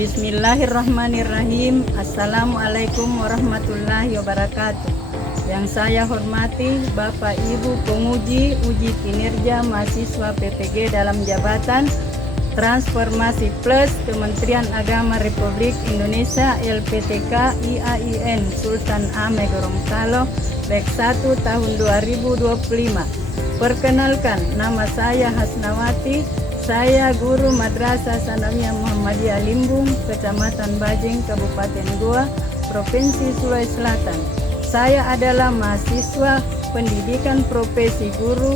Bismillahirrahmanirrahim. Assalamualaikum warahmatullahi wabarakatuh. Yang saya hormati Bapak Ibu penguji uji kinerja mahasiswa PPG dalam jabatan Transformasi Plus Kementerian Agama Republik Indonesia LPTK IAIN Sultan Ame Gorontalo Bek 1 tahun 2025. Perkenalkan, nama saya Hasnawati. Saya guru Madrasah Sanawiyah Muhammadiyah Limbung, Kecamatan Bajeng, Kabupaten Goa, Provinsi Sulawesi Selatan. Saya adalah mahasiswa pendidikan profesi guru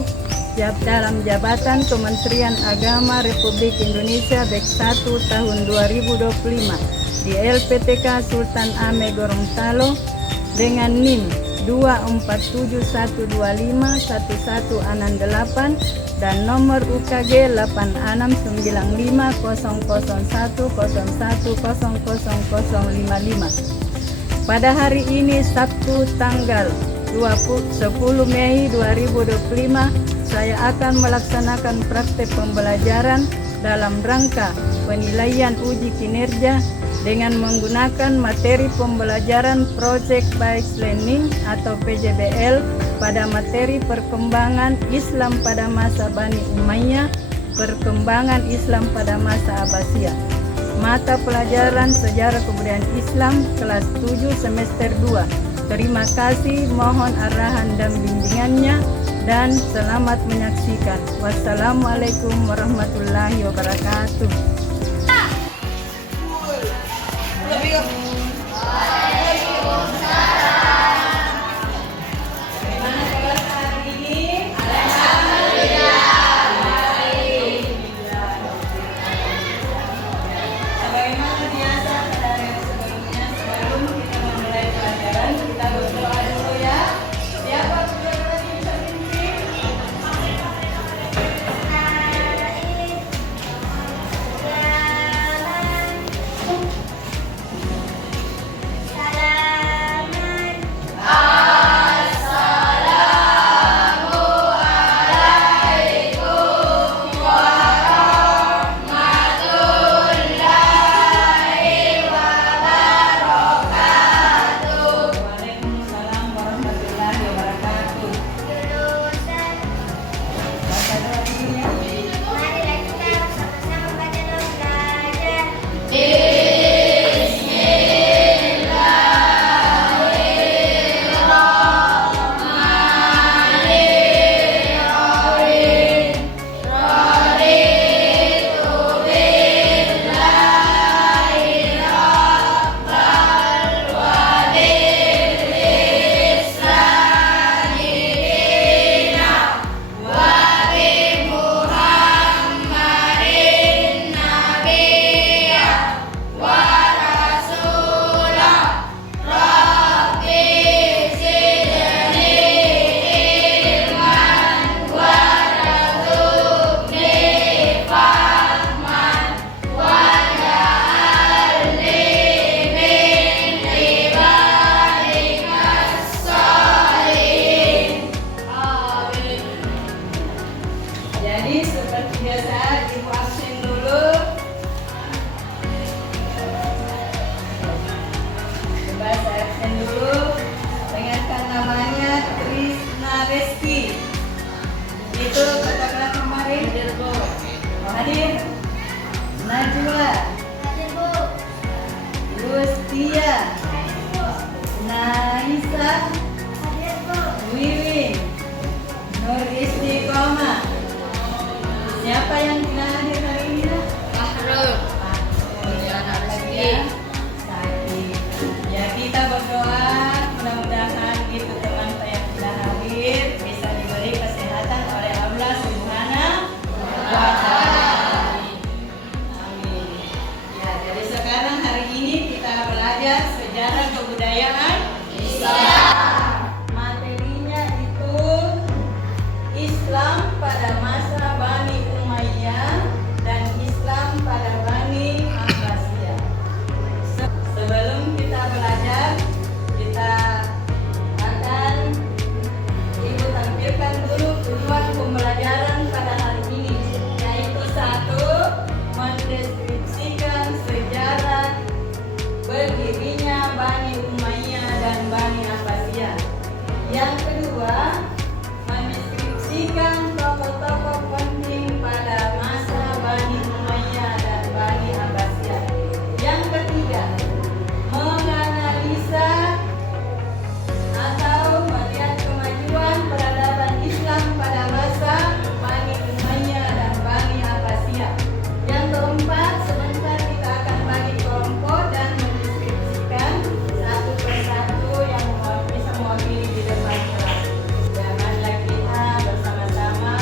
dalam jabatan Kementerian Agama Republik Indonesia Bek 1 tahun 2025 di LPTK Sultan Ame Gorontalo dengan NIM 24712511168 dan nomor UKG 869001010055. Pada hari ini Sabtu tanggal 10 Mei 2025, saya akan melaksanakan praktek pembelajaran dalam rangka penilaian uji kinerja dengan menggunakan materi pembelajaran Project Based Learning atau PJBL pada materi perkembangan Islam pada masa Bani Umayyah, perkembangan Islam pada masa Abbasiyah. Mata pelajaran Sejarah Kebudayaan Islam kelas 7 semester 2. Terima kasih, mohon arahan dan bimbingannya dan selamat menyaksikan. Wassalamualaikum warahmatullahi wabarakatuh. Jadi seperti biasa, Ibu absen dulu. Coba saya absen dulu. Dengarkan namanya Trisna Reski. Itu katakanlah kemarin. Hadir, Bu. Hadir. Najwa. Hadir, Bu. Rustia. Naisa. Hadir, Bu. Wiwin. Nur Istiqomah. Siapa yang tidak hadir hari ini? Fahrul. Diana lagi. Sakit. Ya, kita berdoa mudah-mudahan itu teman saya tidak hadir bisa diberi kesehatan oleh Allah Subhanahu wa Ta'ala. Amin. Ya, jadi sekarang hari ini kita belajar sejarah kebudayaan Islam. Materinya itu Islam pada masa Bani Umayyah dan Islam pada Bani Abbasiyah. Menyaksikan tokoh-tokoh penting pada masa Bani Umayyah dan Bani Abbasiyah. Yang ketiga, menganalisa atau melihat kemajuan peradaban Islam pada masa Bani Umayyah dan Bani Abbasiyah. Yang keempat, sebentar kita akan bagi kelompok dan mendeskripsikan satu persatu yang bisa mewakili di depan kelas. Janganlah kita bersama-sama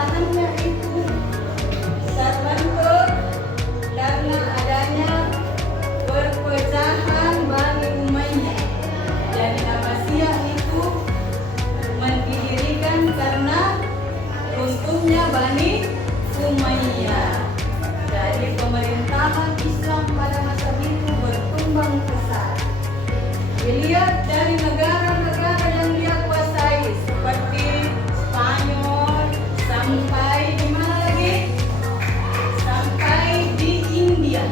pemerintahannya itu terbentuk karena adanya perpecahan Bani Umayyah. Jadi Abbasiyah itu mendirikan karena runtuhnya Bani Umayyah. Jadi pemerintahan Islam pada masa itu berkembang pesat. Dilihat dari negara-negara yang dia kuasai seperti Spanyol sampai di mana lagi? Sampai di India.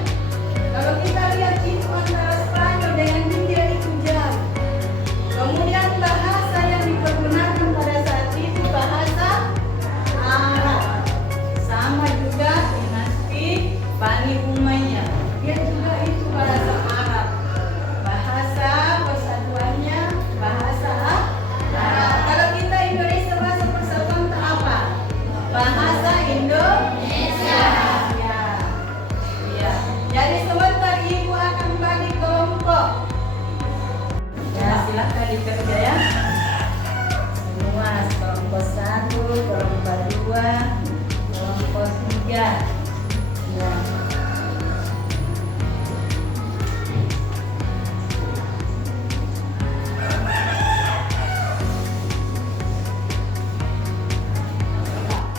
Kalau kita lihat itu antara Spanyol dengan India itu jauh. Kemudian bahasa yang dipergunakan pada saat itu bahasa Arab. Sama juga dinasti Bani Umayyah. Dia juga itu bahasa Arab. Bahasa persatuannya bahasa Arab. Kalau kita Indonesia bahasa persatuan itu apa? Bahasa Indonesia. Ya. Ya. Jadi sebentar Ibu akan bagi kelompok. Ya, silakan dikerja ya. Semua kelompok 1, kelompok 2, kelompok 3. Ya.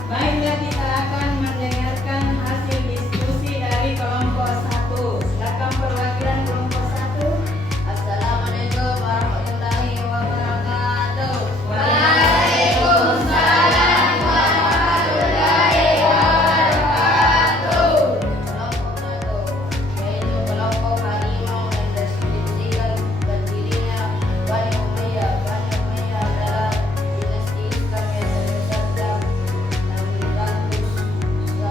Baiklah, kita akan mendengarkan hasil diskusi dari kelompok 1. Silakan perwakilan kelompok 1. Assalamualaikum warahmatullahi wabarakatuh. Waalaikumsalam warahmatullahi wabarakatuh. Kelompok 1 yaitu kelompok harimau yang deskripsikan berdirinya Bani Umayyah. Bani Umayyah adalah dinasti Islam yang terbesar sejak 661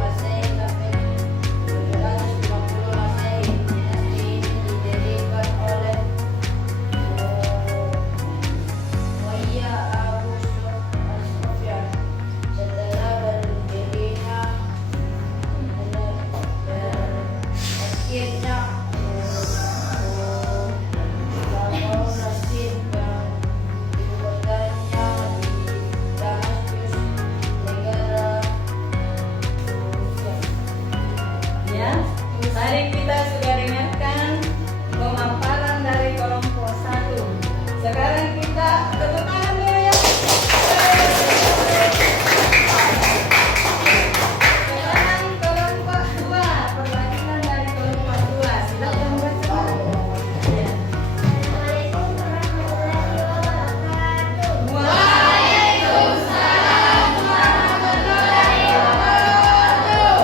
Masehi sampai 750 Masehi. Dinasti ini didirikan oleh Umayyah Abu Sufyan. Setelah berdirinya akhirnya Banu Rasid yang ibu kotanya di Damaskus, negara Rusia. Ya, tadi kita sudah dengarkan pemaparan dari kelompok 1. Sekarang kita tepuk tangan dulu ya. Sekarang kelompok 2, perwakilan dari kelompok 2. Silakan baca. Ya. Waalaikumsalam warahmatullahi wabarakatuh.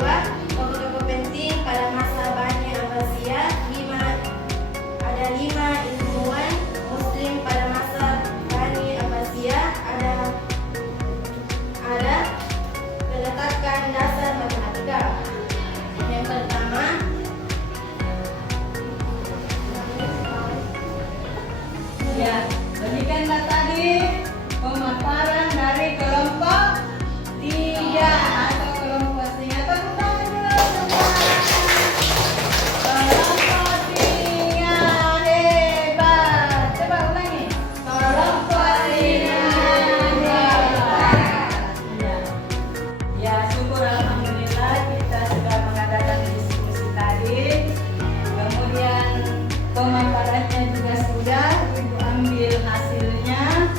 kedua, tokoh-tokoh penting pada masa Bani Abbasiyah. Ada 5 ilmuwan Muslim pada masa Bani Abbasiyah. Ada meletakkan dasar matematika. Yang pertama, Ya, demikianlah tadi pemaparan dari kelompok 3 atau kelompok singa. Tepuk tangan dulu semua. Kelompok singa hebat. Coba ulangi. Kelompok singa hebat. Ya, syukur alhamdulillah kita sudah mengadakan diskusi tadi. Kemudian pemaparannya juga sudah Ibu ambil hasilnya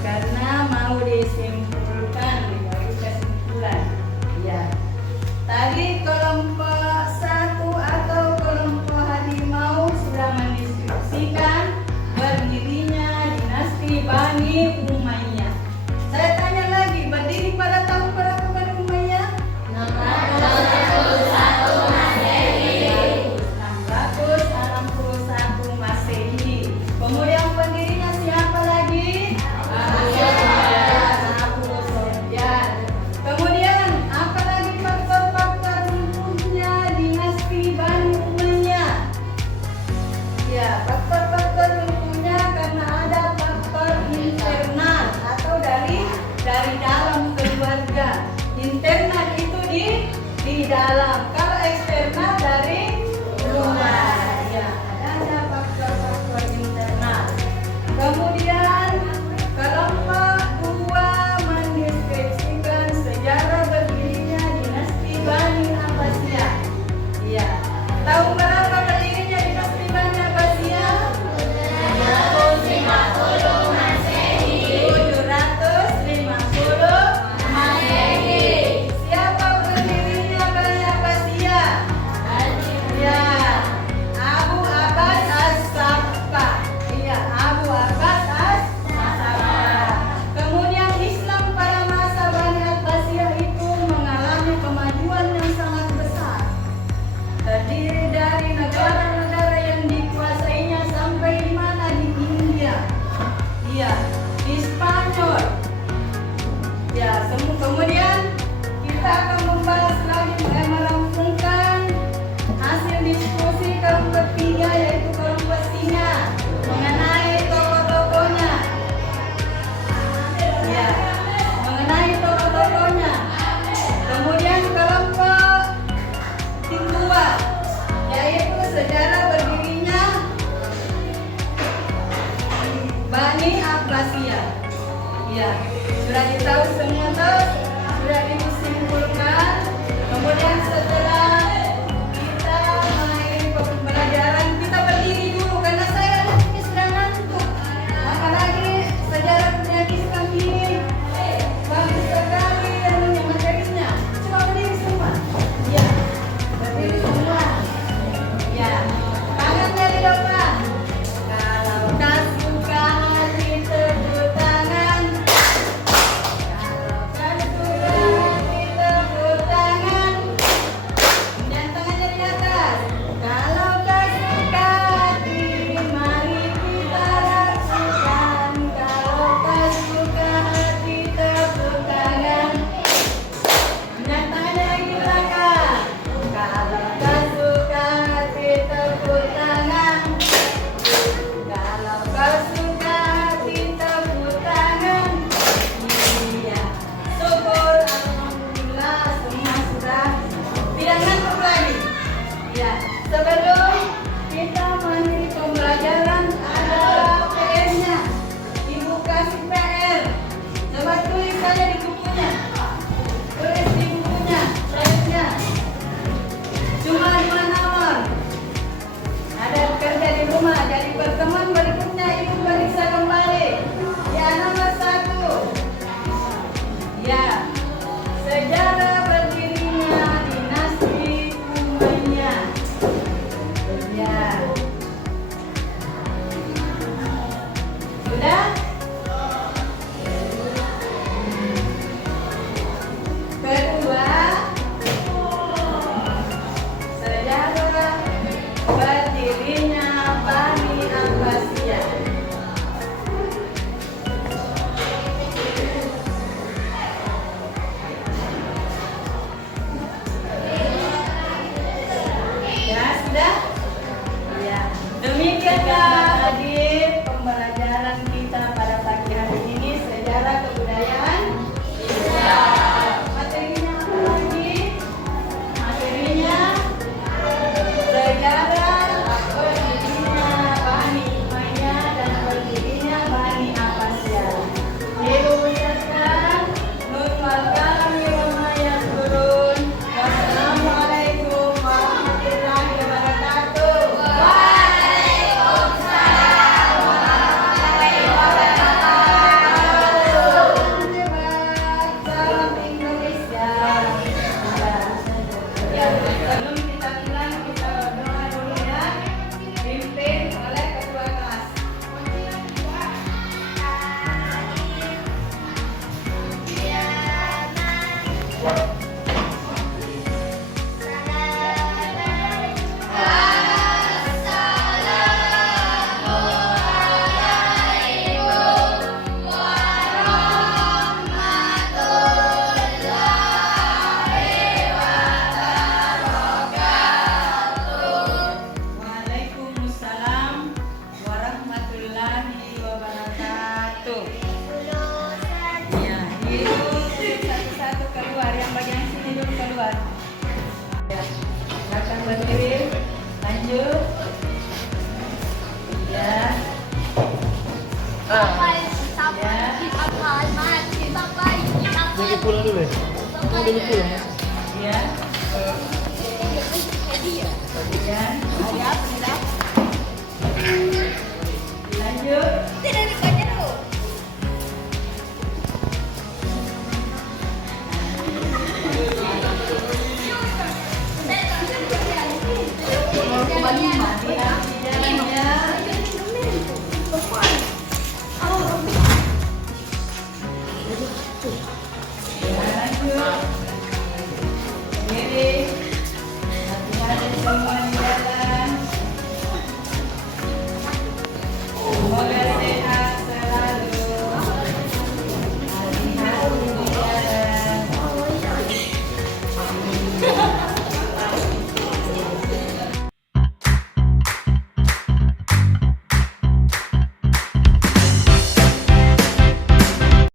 karena mau disimpulkan, dibagi kesimpulan. Ya. Tadi kelompok 1 atau kelompok harimau sudah mendiskusikan berdirinya dinasti Bani Umayyah. Saya tanya lagi, berdiri pada tahun berapa Bani Umayyah? 661 Masehi. Kemudian pendirinya siapa lagi? Abu Sufyan. Kemudian apa lagi faktor-faktor runtuhnya dinasti Bani Umayyah? Ya, faktor-faktor runtuhnya karena ada faktor internal atau dari dalam keluarga. Internal itu di dalam. Kalau eksternal dari luar. Ya, ada faktor-faktor internal. Kemudian kelompok 2 mendeskripsikan sejarah berdirinya dinasti Bani Abbasiyah. Ya, tahun berapa berdirinya dinasti Bani Abbasiyah? 750 Masehi. Siapa pendirinya Bani Abbasiyah? Ya, Abu tadi pembelajaran kita pada pagi hari ini sejarah kebudayaan. Materinya apa lagi? Materinya sejarah berdirinya Bani Umayyah dan berdirinya Bani Abbasiyah. Diucapkan Nun wal kalami wa ma yasturun. Wassalamualaikum warahmatullahi wabarakatuh. Salam Indonesia. Ya, sebelum kita pulang kita berdoa dulu ya. Dipimpin oleh ketua kelas. Waalaikumsalam warahmatullahi wabarakatuh. Ya, hidup satu-satu keluar. Yang bagian sini dulu keluar. Ya, silakan berdiri. Lanjut. Ya. Jadi pulang dulu ya? Dulu pulang. Ya. Kemudian lanjut. Semoga sehat selalu. Hari-hari di jalan.